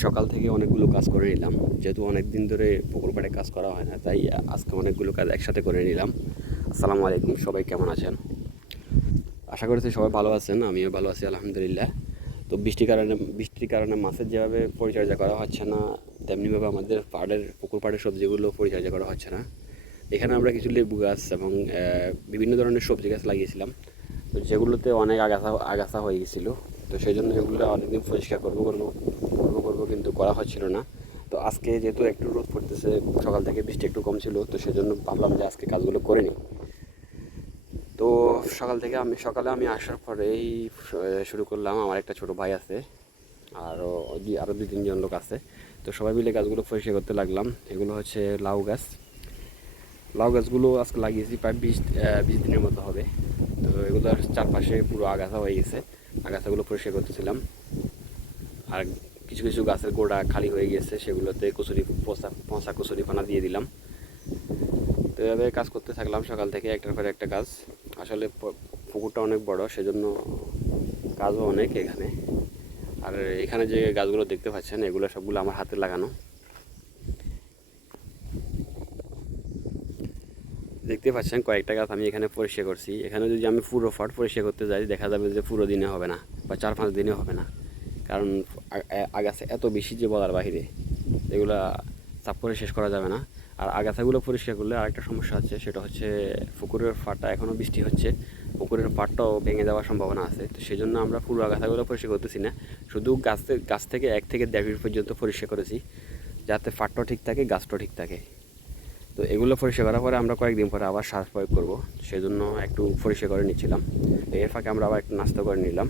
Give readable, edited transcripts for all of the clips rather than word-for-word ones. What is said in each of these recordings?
সকাল থেকে অনেকগুলো কাজ করে নিলাম, যেহেতু অনেক দিন ধরে পুকুর পাড়ে কাজ করা হয় না, তাই আজকে অনেকগুলো কাজ একসাথে করে নিলাম। আসসালামু আলাইকুম, সবাই কেমন আছেন? আশা করছি সবাই ভালো আছেন, আমিও ভালো আছি আলহামদুলিল্লাহ। তো বৃষ্টির কারণে মাছের যেভাবে পরিচর্যা করা হচ্ছে না, তেমনিভাবে আমাদের পুকুর পাড়ের সবজিগুলো পরিচর্যা করা হচ্ছে না। এখানে আমরা কিছু লেবু গাছ এবং বিভিন্ন ধরনের সবজি গাছ লাগিয়েছিলাম, তো যেগুলোতে অনেক আগাছা আগাছা হয়ে গেছিলো। তো সেই জন্য এগুলো অনেকদিন পরিষ্কার করবো কিন্তু করা হচ্ছিল না। তো আজকে যেহেতু একটু রোদ পড়তেছে, সকাল থেকে বৃষ্টি একটু কম ছিল, তো সেজন্য ভাবলাম যে আজকে কাজগুলো করে নিই। তো সকালে আমি আসার পরেই শুরু করলাম। আমার একটা ছোট ভাই আছে, আরও 2-3 জন লোক আছে। তো সবাই মিলে গাছগুলো পরিষ্কার করতে লাগলাম। এগুলো হচ্ছে লাউ গাছগুলো আজকে লাগিয়েছি প্রায় 20 দিনের মতো হবে। তো এগুলোর চারপাশে পুরো আগাছা হয়ে গেছে, আগাছাগুলো পরিষ্কার করতেছিলাম। আর কিছু কিছু গাছের গোড়া খালি হয়ে গেছে, সেগুলোতে পচা কচুরি পানা দিয়ে দিলাম। তো এভাবে কাজ করতে থাকলাম সকাল থেকে, একটার পর একটা কাজ। আসলে পুকুরটা অনেক বড়, সেজন্য কাজও অনেক এখানে। আর এখানে যে গাছগুলো দেখতে পাচ্ছেন, এগুলো সবগুলো আমার হাতে লাগানো। দেখতে পাচ্ছেন কয়েকটা গাছ আমি এখানে পরিষ্কার করছি। এখানে যদি আমি পুরো ফাট পরিষ্কার করতে যাই, দেখা যাবে যে পুরো দিনে হবে না, বা 4-5 দিনে হবে না। কারণ আগাছা এত বেশি যে বলার বাহিরে, এগুলা সাফ করে শেষ করা যাবে না। আর আগাছাগুলো পরিষ্কার করলে আরেকটা সমস্যা আছে, সেটা হচ্ছে পুকুরের ফাটটা এখনও বৃষ্টি হচ্ছে, পুকুরের পাড়টাও ভেঙে যাওয়ার সম্ভাবনা আছে। তো সেই জন্য আমরা পুরো আগাছাগুলো পরিষ্কার করতেছি না, শুধু গাছ থেকে 1 থেকে 1.5 ফিট পর্যন্ত পরিষ্কার করেছি, যাতে ফাটটাও ঠিক থাকে, গাছটাও ঠিক থাকে। তো এগুলো পরিষ্কার করার পরে আমরা কয়েকদিন পরে আবার সার প্রয়োগ করবো, সেই জন্য একটু পরিষ্কার করে নিচ্ছিলাম। তো এর ফাঁকে আমরা আবার একটু নাস্তা করে নিলাম।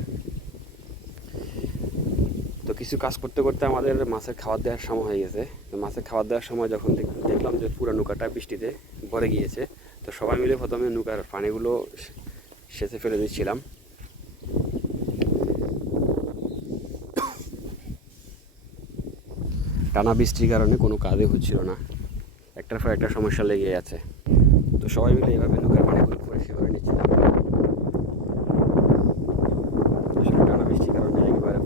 তো কিছু কাজ করতে করতে আমাদের মাছের খাবার দেওয়ার সময় হয়ে গেছে। তো মাছের খাবার দেওয়ার সময় যখন দেখলাম যে পুরো নৌকাটা বৃষ্টিতে ভরে গিয়েছে, তো সবাই মিলে প্রথমে নৌকার পানিগুলো সেচে ফেলে দিচ্ছিলাম। টানা বৃষ্টির কারণে কোনো কাজই হচ্ছিল না, একটার পর একটা সমস্যা লেগে আছে। তো সবাই মিলে এভাবে নৌকার পানিগুলো পরিষ্কার করে নিচ্ছিলাম। আসলে টানা বৃষ্টির কারণে একবারে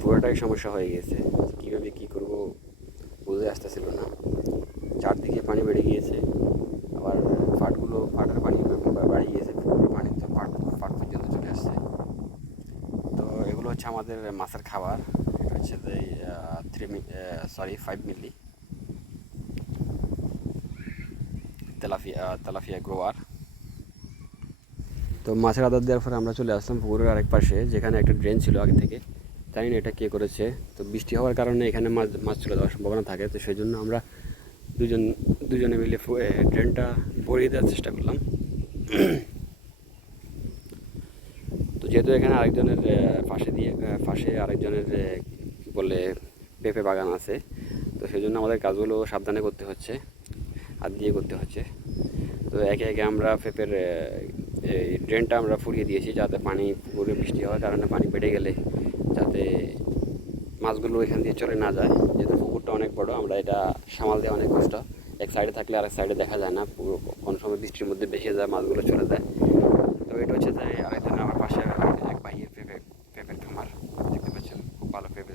পুরোটাই সমস্যা হয়ে গেছে। কীভাবে কী করব বুঝে আসতেছিল না। চারদিকে পানি বেড়ে গিয়েছে, আবার ফাটার পানি বাড়ি গিয়েছে, পুকুরের পানি তো ফাট পর্যন্ত চলে আসছে। তো এগুলো হচ্ছে আমাদের মাছের খাবার। এটা হচ্ছে যে 5 মিলি তেলাপিয়া গ্রোয়ার। তো মাছের আদার দেওয়ার পরে আমরা চলে আসলাম পুকুরের আরেক পাশে, যেখানে একটা ড্রেন ছিল আগে থেকে। জানি না এটা কে করেছে। তো বৃষ্টি হওয়ার কারণে এখানে মাছ চলে যাওয়ার সম্ভাবনা থাকে, তো সেই জন্য আমরা দুজনে মিলে ড্রেনটা ভরিয়ে দেওয়ার চেষ্টা করলাম। তো যেহেতু এখানে আরেকজনের পাশে আরেকজনের কী বলে পেঁপে বাগান আছে, তো সেই জন্য আমাদের কাজগুলো সাবধানে করতে হচ্ছে, হাত দিয়ে করতে হচ্ছে। তো একে একে আমরা পেঁপের এই ড্রেনটা আমরা ফুরিয়ে দিয়েছি, যাতে পানি পুকুরে বৃষ্টি হওয়ার কারণে পানি বেড়ে গেলে যাতে মাছগুলো এখান দিয়ে চলে না যায়। যেহেতু পুকুরটা অনেক বড়, আমরা এটা সামাল দেওয়া অনেক কষ্ট। এক সাইডে থাকলে আরেক সাইডে দেখা যায় না, পুরো কোনো সময় বৃষ্টির মধ্যে ভেসে যায়, মাছগুলো চলে যায়। তো এটা হচ্ছে যে আরেকজন আমার পাশে এক ভাইয়ের পেঁপের খামার। দেখতে পাচ্ছেন খুব ভালো পেঁপে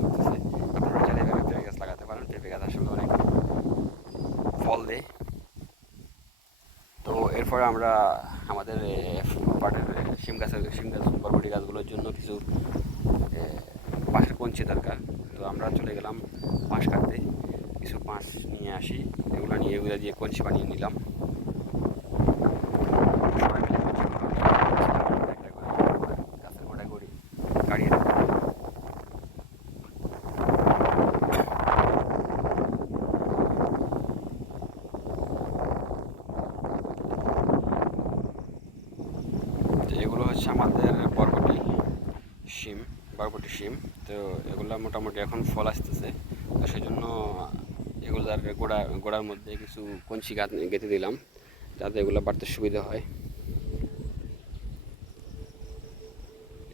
ধরতেছে। আপনারা চাইলে এভাবে পেঁপে গাছ লাগাতে পারেন, পেঁপে গাছ আসলে অনেক ফল দেয়। তো এরপরে আমরা আমাদের পাটের শিম গাছ বরবটি গাছগুলোর জন্য কিছু বাঁশের কঞ্চি দরকার। তো আমরা চলে গেলাম বাঁশ কাটতে, কিছু বাঁশ নিয়ে আসি, এগুলো দিয়ে কঞ্চি বানিয়ে নিলাম। সবাই মিলে কঞ্চিগুলো একটা করে গাছের গোড়ায় গাড়িয়ে দেবো। তো এগুলো হচ্ছে আমাদের শিম বরবটি শিম। তো এগুলো মোটামুটি এখন ফল আসতেছে, তো সেই জন্য এগুলার গোড়ার মধ্যে কিছু কঞ্চি গেঁথে দিলাম, যাতে এগুলো বাড়তে সুবিধা হয়।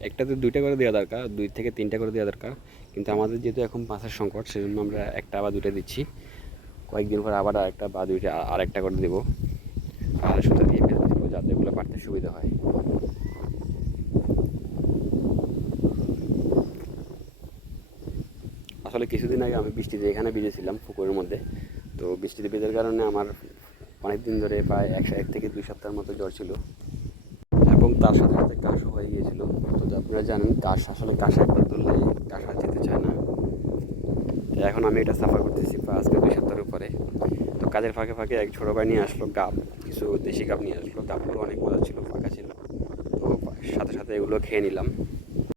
একটাতে 2টা করে দেওয়া দরকার, 2 থেকে 3টা করে দেওয়া দরকার, কিন্তু আমাদের যেহেতু এখন মাছের সংকট, সেজন্য আমরা 1টা বা 2টা দিচ্ছি। কয়েকদিন পর আবার আরেকটা বা 2টা আরেকটা করে দেবো, আর সুতা দিয়ে বেঁধে দেবো, যাতে এগুলো বাড়তে সুবিধা হয়। আসলে কিছুদিন আগে আমি বৃষ্টিতে এখানে ভিজেছিলাম পুকুরের মধ্যে। তো বৃষ্টিতে ভেজার কারণে আমার অনেক দিন ধরে প্রায় 1 থেকে 2 সপ্তাহের মতো জ্বর ছিল এবং তার সাথে সাথে কাশও হয়ে গিয়েছিল। তো আপনারা জানেন কাশ একবার ধরলে কাশ আর যেতে চায় না। তো এখন আমি এটা সাফার করতেছি প্রায় আজকে 2 সপ্তাহের উপরে। তো কাজের ফাঁকে ফাঁকে এক ছোটো ভাই নিয়ে আসলো গাব, কিছু দেশি গাব নিয়ে আসলো। গাবগুলো অনেক মজা ছিল, ফাঁকা ছিল। তো সাথে সাথে এগুলো খেয়ে নিলাম।